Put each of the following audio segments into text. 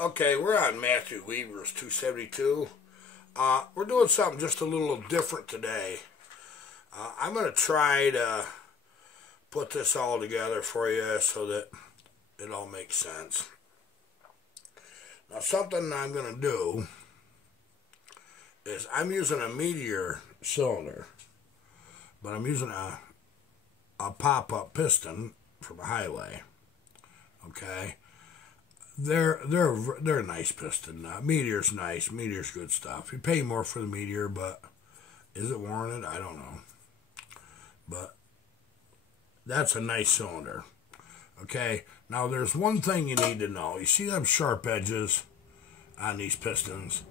Okay, we're on Matthew Weaver's 272. We're doing something just a little different today. I'm going to try to put this all together for you so that it all makes sense. Now, something I'm going to do is I'm using a Meteor cylinder, but I'm using a pop-up piston from a highway. Okay. They're a nice piston. Meteor's nice. Meteor's good stuff. You pay more for the Meteor, but is it warranted? I don't know. But that's a nice cylinder. Okay. Now there's one thing you need to know. You see them sharp edges on these pistons?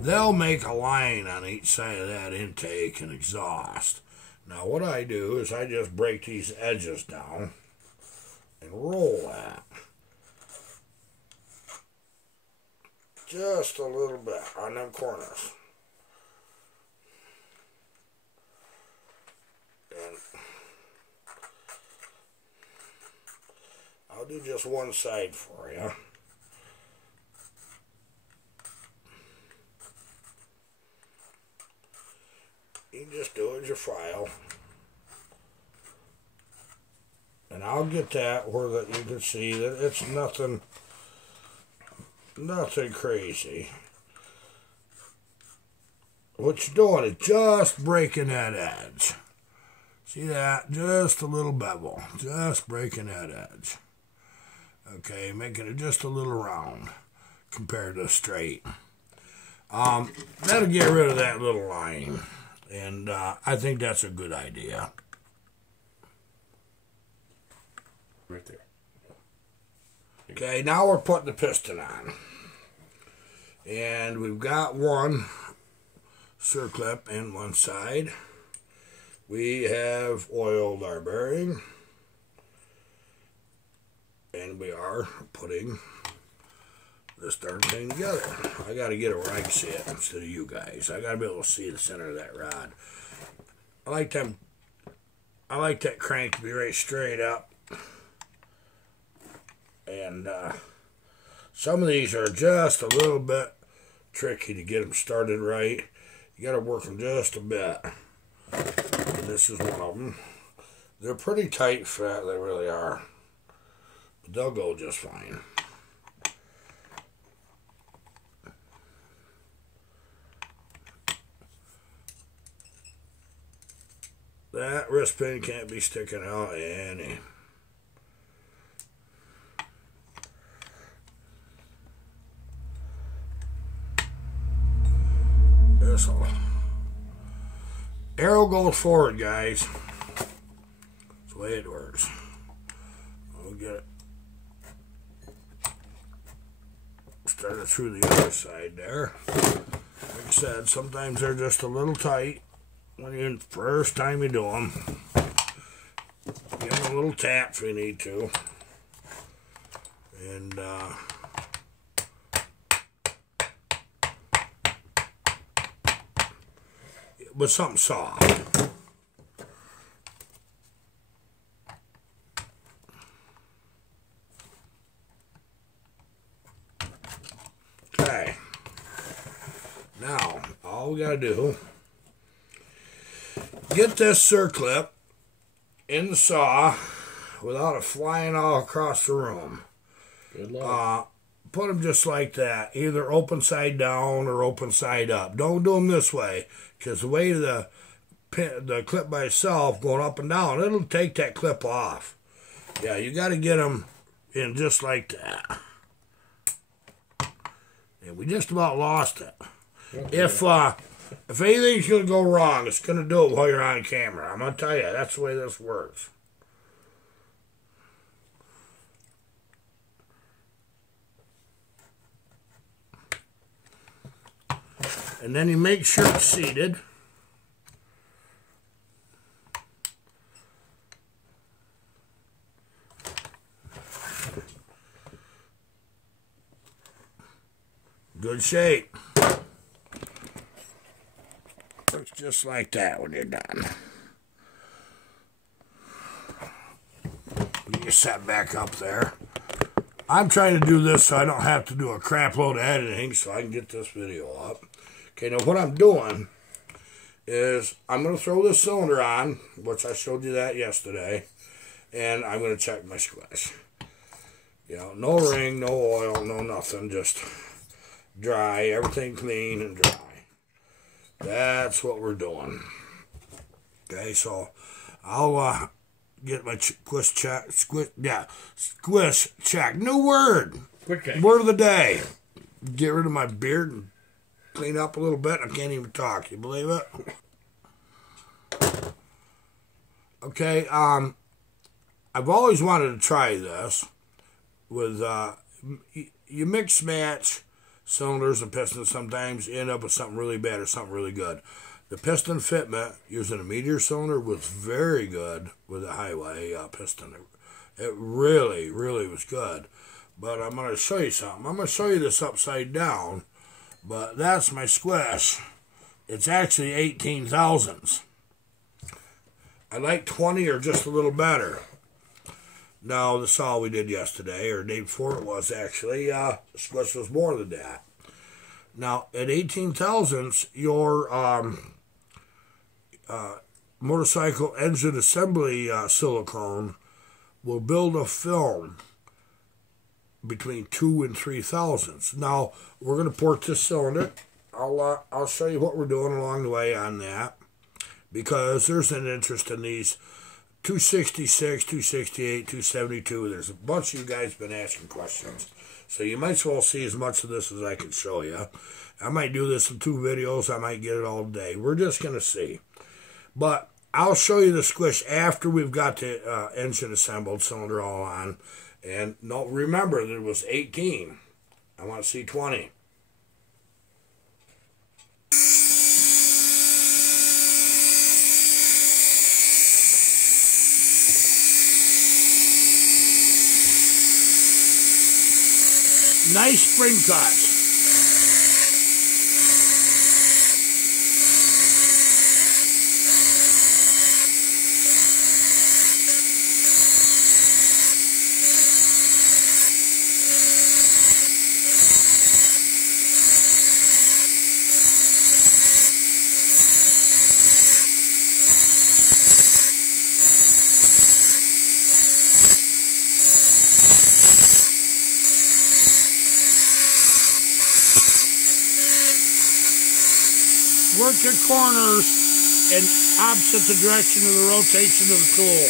They'll make a line on each side of that intake and exhaust. Now what I do is I just break these edges down and roll that. Just a little bit on them corners. And I'll do just one side for you. You can just do it as your file. And I'll get that where that you can see that it's nothing crazy. What you're doing is just breaking that edge. See that? Just a little bevel. Just breaking that edge. Okay, making it just a little round compared to straight. That'll get rid of that little line. And I think that's a good idea. Right there. Okay, now we're putting the piston on. And we've got one circlip in one side. We have oiled our bearing. And we are putting this darn thing together. I got to get it where I can see it instead of you guys. I got to be able to see the center of that rod. I like that crank to be right straight up. And some of these are just a little bit tricky to get them started right. You got to work them just a bit. And this is one of them. They're pretty tight fit, they really are. But they'll go just fine. That wrist pin can't be sticking out any. This'll. Arrow goes forward, guys. That's the way it works. We'll get it started through the other side there. Like I said, sometimes they're just a little tight. When you first time you do them, give them a little tap if you need to, and with something soft. Okay. Now all we gotta do. Get this circlip in the saw without it flying all across the room. Good luck. Put them just like that, either open side down or open side up. Don't do them this way, because the weight of the clip by itself going up and down, it'll take that clip off. Yeah, you got to get them in just like that. And we just about lost it. Okay. If anything's going to go wrong, it's going to do it while you're on camera. I'm going to tell you, that's the way this works. And then you make sure it's seated. Good shape. Looks just like that when you're done. You set back up there. I'm trying to do this so I don't have to do a crap load of editing so I can get this video up. Okay, now what I'm doing is I'm going to throw this cylinder on, which I showed you that yesterday, and I'm going to check my squish. You know, no ring, no oil, no nothing, just dry, everything clean and dry. That's what we're doing. Okay, so I'll get my squish check. Squish check. New word. Okay. Word of the day. Get rid of my beard and clean up a little bit. I can't even talk. You believe it? Okay. I've always wanted to try this with you mix match cylinders and pistons. Sometimes you end up with something really bad or something really good. The piston fitment using a Meteor cylinder was very good with a highway piston. It really, really was good. But I'm going to show you something. I'm going to show you this upside down. But that's my squish. It's actually 18 thousandths. I like 20 or just a little better. Now, that's all we did yesterday, or the day before it was actually. The squish was more than that. Now, at 18 thousandths, your motorcycle engine assembly silicone will build a film between 2 and 3 thousandths. Now, we're going to port this cylinder. I'll show you what we're doing along the way on that, because there's an interest in these 266, 268, 272. There's a bunch of you guys been asking questions. So you might as well see as much of this as I can show you. I might do this in 2 videos. I might get it all day. We're just going to see. But I'll show you the squish after we've got the engine assembled, cylinder all on. And no, remember, there was 18. I want to see 20. Nice spring cuts. Work your corners in opposite the direction of the rotation of the tool.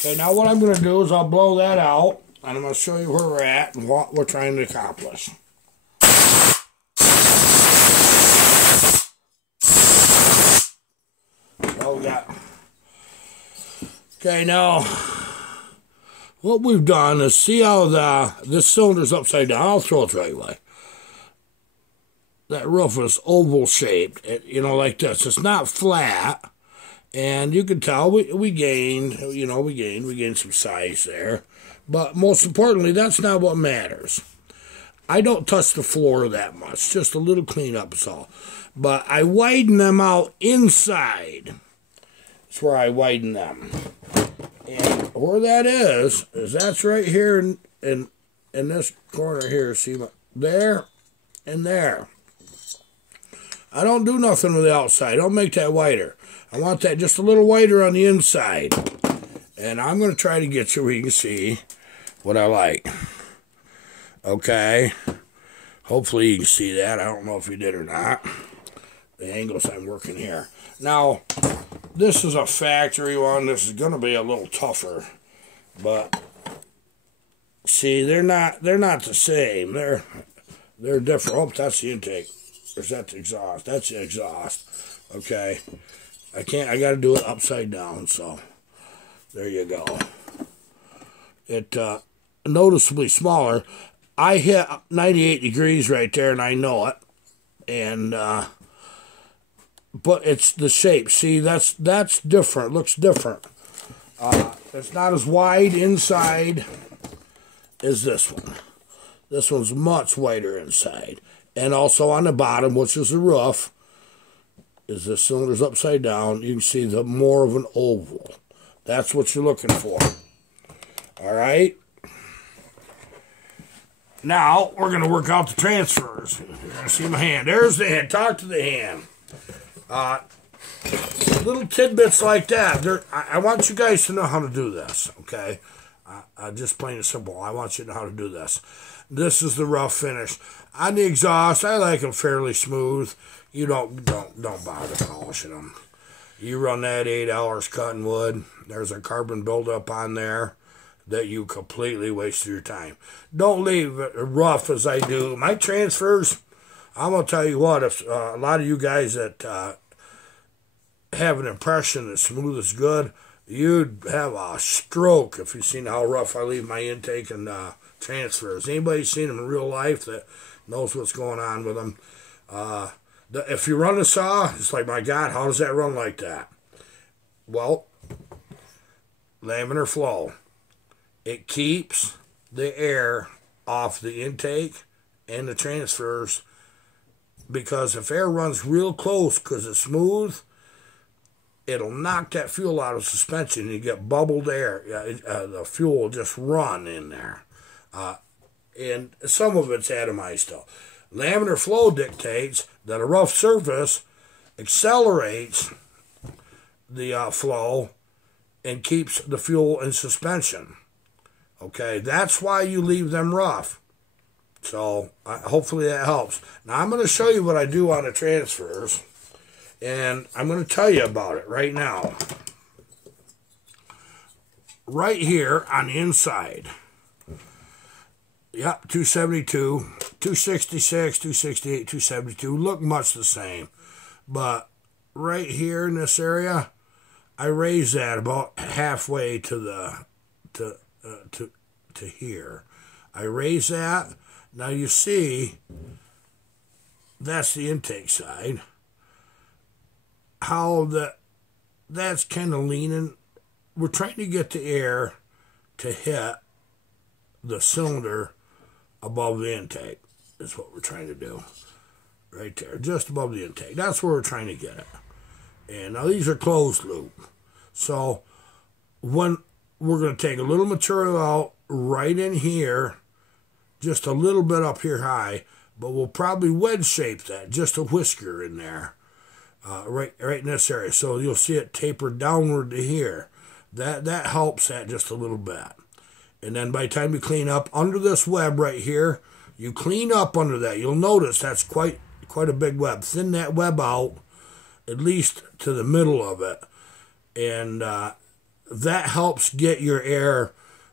Okay, now what I'm going to do is I'll blow that out, and I'm going to show you where we're at and what we're trying to accomplish. So we got... Okay, now, what we've done is see how this cylinder's upside down. I'll throw it right away. That roof is oval shaped, you know, like this. It's not flat, and you can tell we gained some size there. But most importantly, that's not what matters. I don't touch the floor that much, just a little cleanup is all. But I widen them out inside. That's where I widen them. And where that is that's right here in this corner here. See, there and there. I don't do nothing with the outside. I don't make that wider. I want that just a little wider on the inside. And I'm going to try to get you where you can see what I like. Okay. Hopefully you can see that. I don't know if you did or not. The angles I'm working here. Now, this is a factory one. This is going to be a little tougher, but see, they're not the same. They're different. Oh, that's the intake. Or is that the exhaust? That's the exhaust. Okay, I got to do it upside down. So there you go. It noticeably smaller. I hit 98 degrees right there, and I know it. And but it's the shape. See, that's different. Looks different. It's not as wide inside as this one. This one's much wider inside. And also on the bottom, which is the roof, is the cylinder's upside down. You can see the more of an oval. That's what you're looking for. All right. Now, we're going to work out the transfers. You're going to see my hand. There's the hand. Talk to the hand. Little tidbits like that. I want you guys to know how to do this, okay? Just plain and simple. I want you to know how to do this. This is the rough finish. On the exhaust, I like them fairly smooth. You don't bother polishing them. You run that 8 hours cutting wood. There's a carbon buildup on there that you completely wasted your time. Don't leave it rough as I do. My transfers, I'm going to tell you what, if a lot of you guys that have an impression that smooth is good, you'd have a stroke if you've seen how rough I leave my intake and transfers. Anybody seen them in real life that knows what's going on with them? If you run a saw, it's like, my God, how does that run like that? Well, laminar flow. It keeps the air off the intake and the transfers, because if air runs real close because it's smooth, it'll knock that fuel out of suspension and you get bubbled air. The fuel will just run in there. And some of it's atomized though. Laminar flow dictates that a rough surface accelerates the flow and keeps the fuel in suspension. Okay, that's why you leave them rough. So hopefully that helps. Now I'm going to show you what I do on the transfers, and I'm going to tell you about it right now. Right here on the inside. Yep, 272, 266, 268, 272 look much the same. But right here in this area, I raise that about halfway to here. I raise that. Now you see, that's the intake side. How that's kind of leaning. We're trying to get the air to hit the cylinder above the intake. Is what we're trying to do. Right there, just above the intake. That's where we're trying to get it. And now these are closed loop. So when we're going to take a little material out right in here, just a little bit up here high, but we'll probably wedge shape that, just a whisker in there, right in this area. So you'll see it taper downward to here. That helps that just a little bit. And then by the time you clean up under this web right here, you clean up under that. You'll notice that's quite a big web. Thin that web out, at least to the middle of it. And that helps get your air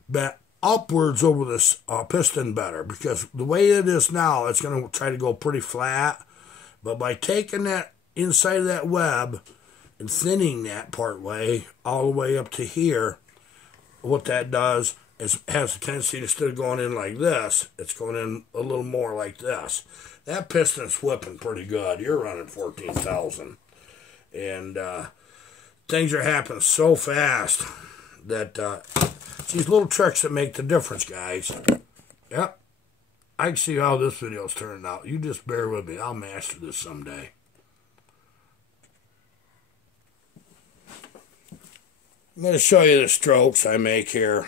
back upwards over this piston better, because the way it is now, it's going to try to go pretty flat. But by taking that inside of that web and thinning that part way all the way up to here, what that does is has a tendency, instead of going in like this, it's going in a little more like this. That piston's whipping pretty good. You're running 14,000. And things are happening so fast that it's these little tricks that make the difference, guys. Yep. I can see how this video's turning out. You just bear with me. I'll master this someday. I'm going to show you the strokes I make here.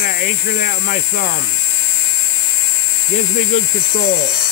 kind of anchor that with my thumb. Gives me good control.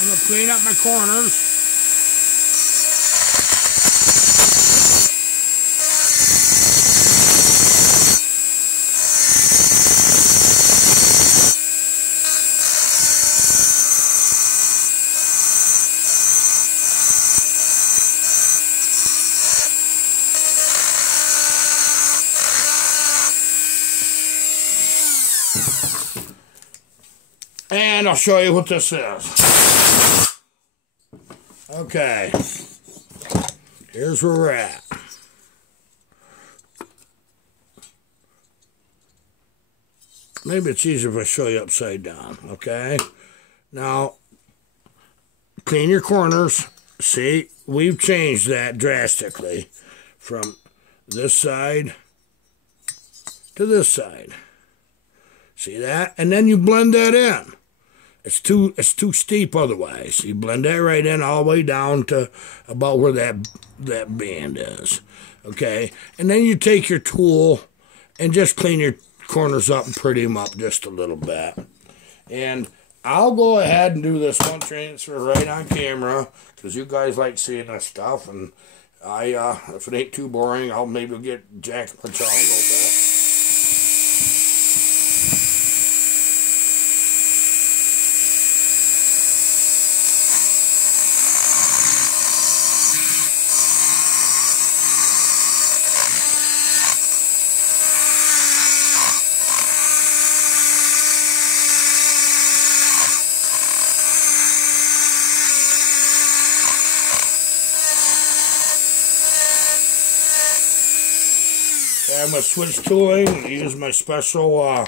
I'm going to clean up my corners. And I'll show you what this is. Okay, here's where we're at. Maybe it's easier if I show you upside down, okay? Now, clean your corners. See, we've changed that drastically from this side to this side. See that? And then you blend that in. It's too steep otherwise. You blend that right in all the way down to about where that band is. Okay? And then you take your tool and just clean your corners up and pretty them up just a little bit. And I'll go ahead and do this one transfer right on camera because you guys like seeing this stuff. And if it ain't too boring, I'll maybe get Jack and Charles a little bit. I'm going to switch tooling and use my special,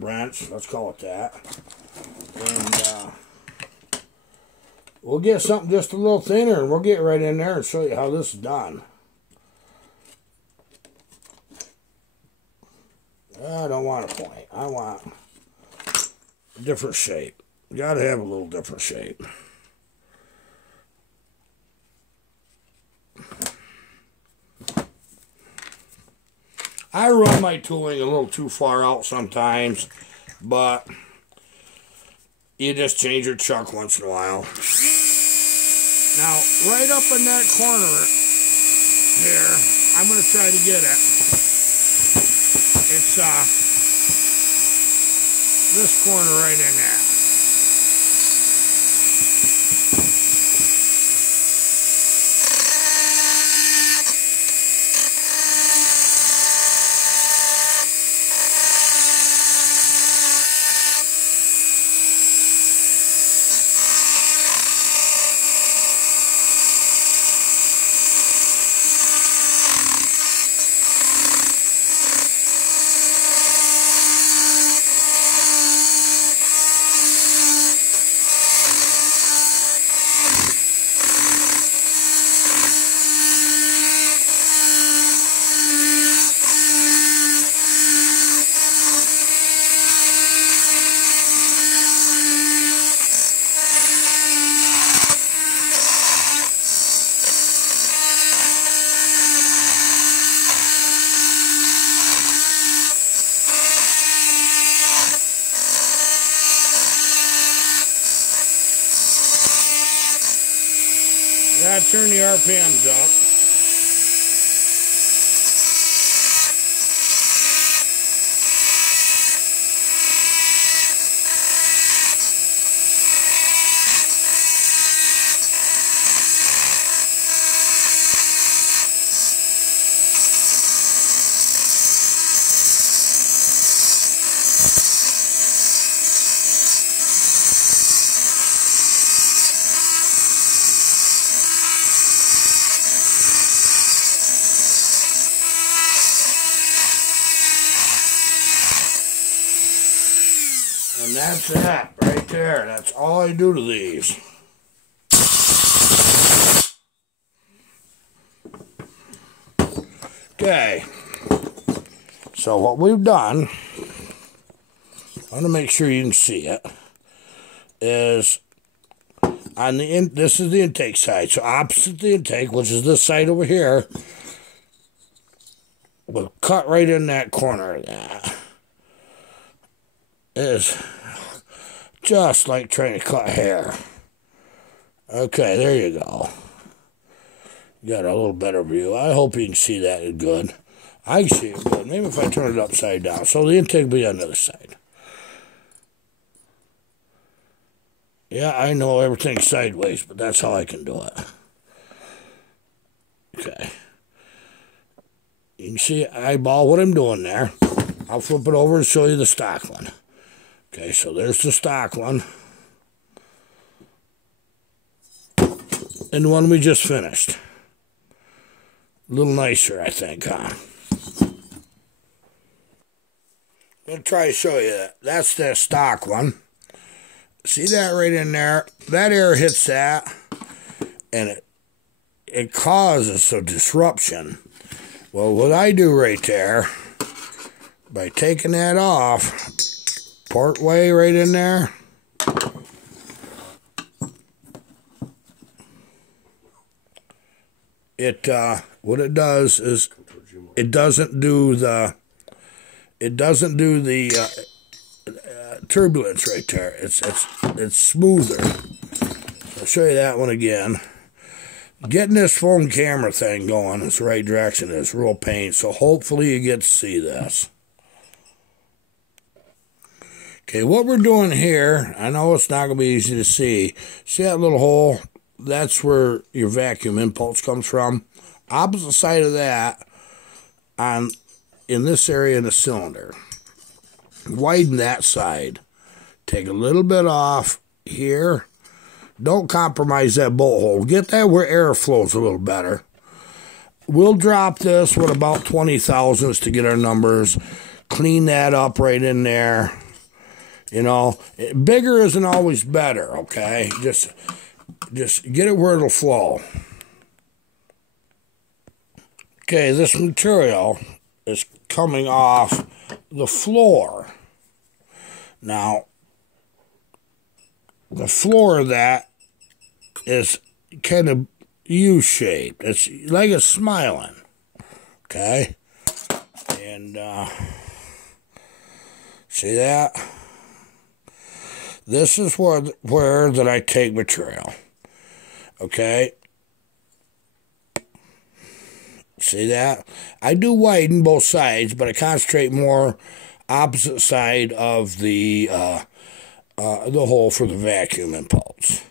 wrench, let's call it that. And we'll get something just a little thinner and we'll get right in there and show you how this is done. I don't want a point. I want a different shape. You got to have a little different shape. I run my tooling a little too far out sometimes, but you just change your chuck once in a while. Now, right up in that corner here, I'm going to try to get it. It's this corner right in there. Gotta turn the RPMs up. And that's that right there. That's all I do to these. Okay. So what we've done, I want to make sure you can see it, is on the this is the intake side. So opposite the intake, which is this side over here, we'll cut right in that corner of that. It is just like trying to cut hair. Okay, there you go. You got a little better view. I hope you can see that good. I can see it good. Maybe if I turn it upside down. So the intake will be on the other side. Yeah, I know everything's sideways, but that's how I can do it. Okay. You can see eyeball what I'm doing there. I'll flip it over and show you the stock one. Okay, so there's the stock one. And the one we just finished. A little nicer, I think, huh? I'm going to try to show you that. That's the stock one. See that right in there? That air hits that, and it causes a disruption. Well, what I do right there, by taking that off, part way right in there, what it does is it doesn't do the turbulence right there. It's smoother. I'll show you that one again. Getting this phone camera thing going in the right direction is real pain, so hopefully you get to see this. Okay, what we're doing here, I know it's not going to be easy to see. See that little hole? That's where your vacuum impulse comes from. Opposite side of that, in this area in the cylinder. Widen that side. Take a little bit off here. Don't compromise that bolt hole. Get that where air flows a little better. We'll drop this with about 20 thousandths to get our numbers. Clean that up right in there. You know, bigger isn't always better, okay? Just get it where it'll flow. Okay, this material is coming off the floor. Now, the floor of that is kind of U-shaped. It's like it's smiling. Okay? And, see that? This is where that I take material. Okay? See that? I do widen both sides, but I concentrate more opposite side of the hole for the vacuum impulse.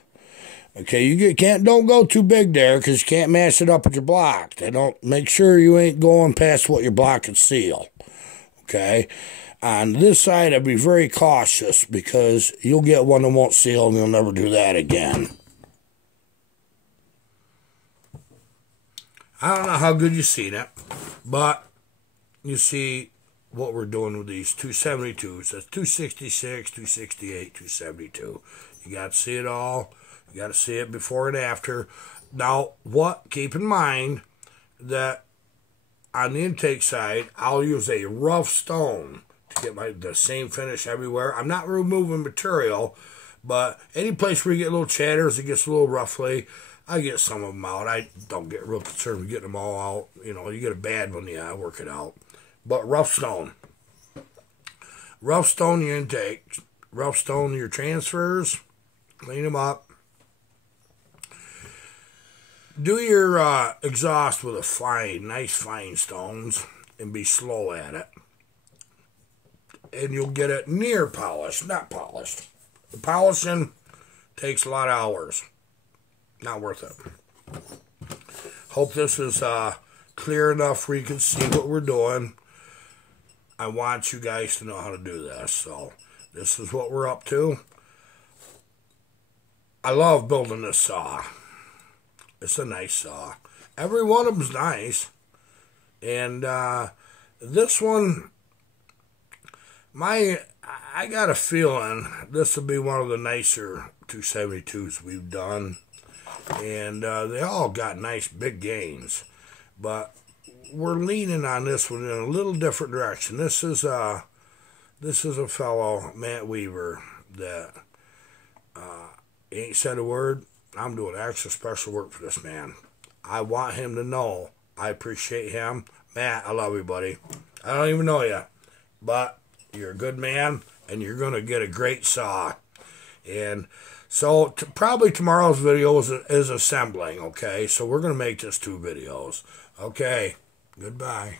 Okay, you don't go too big there because you can't mash it up with your block. They don't make sure you ain't going past what your block can seal. Okay, on this side I'd be very cautious because you'll get one that won't seal and you'll never do that again. I don't know how good you've seen it, but you see what we're doing with these 272s. That's 266, 268, 272. You got to see it all. You got to see it before and after. Now, keep in mind that on the intake side, I'll use a rough stone to get the same finish everywhere. I'm not removing material, but any place where you get little chatters, it gets a little roughly. I get some of them out. I don't get real concerned with getting them all out. You know, you get a bad one, yeah, I work it out. But rough stone. Rough stone your intake. Rough stone your transfers. Clean them up. Do your exhaust with nice fine stones and be slow at it. And you'll get it near polished, not polished. The polishing takes a lot of hours. Not worth it. Hope this is clear enough where you can see what we're doing. I want you guys to know how to do this. So this is what we're up to. I love building this saw. It's a nice saw. Every one of them's nice. And this one, I got a feeling this will be one of the nicer 272s we've done. And they all got nice big gains. But we're leaning on this one in a little different direction. This is a fellow, Matt Weaver, that ain't said a word. I'm doing extra special work for this man. I want him to know I appreciate him. Matt, I love you, buddy. I don't even know you, but you're a good man, and you're going to get a great saw. And so probably tomorrow's video is assembling, okay? So we're going to make this 2 videos. Okay, goodbye.